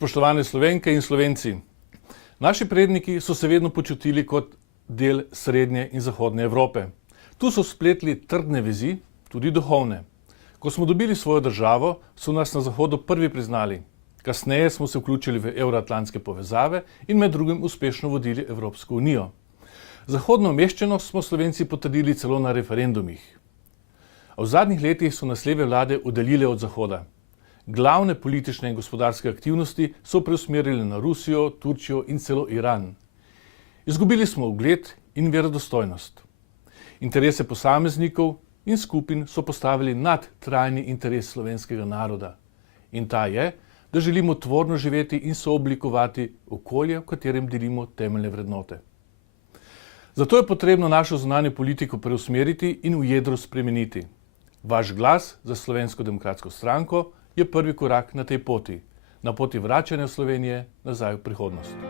Spoštovane Slovenke in Slovenci, naši predniki so se vedno počutili kot del srednje in zahodne Evrope. Tu so spletli trdne vezi, tudi duhovne. Ko smo dobili svojo državo, so nas na Zahodu prvi priznali. Kasneje smo se vključili v evroatlantske povezave in med drugim uspešno vodili Evropsko unijo. Zahodno umeščenost smo Slovenci potrdili celo na referendumih. A v zadnjih letih so nas leve vlade oddaljile od Zahoda. Glavne politične in gospodarske aktivnosti so preusmerili na Rusijo, Turčijo in celo Iran. Izgubili smo ugled in verodostojnost. Interese posameznikov in skupin so postavili nad trajni interes slovenskega naroda. In ta je, da želimo tvorno živeti in sooblikovati okolje, v katerem delimo temeljne vrednote. Zato je potrebno našo zunanjo politiko preusmeriti in v jedru spremeniti. Vaš glas za Slovensko demokratsko stranko je prvi korak na tej poti, na poti vračanja Slovenije nazaj v prihodnost.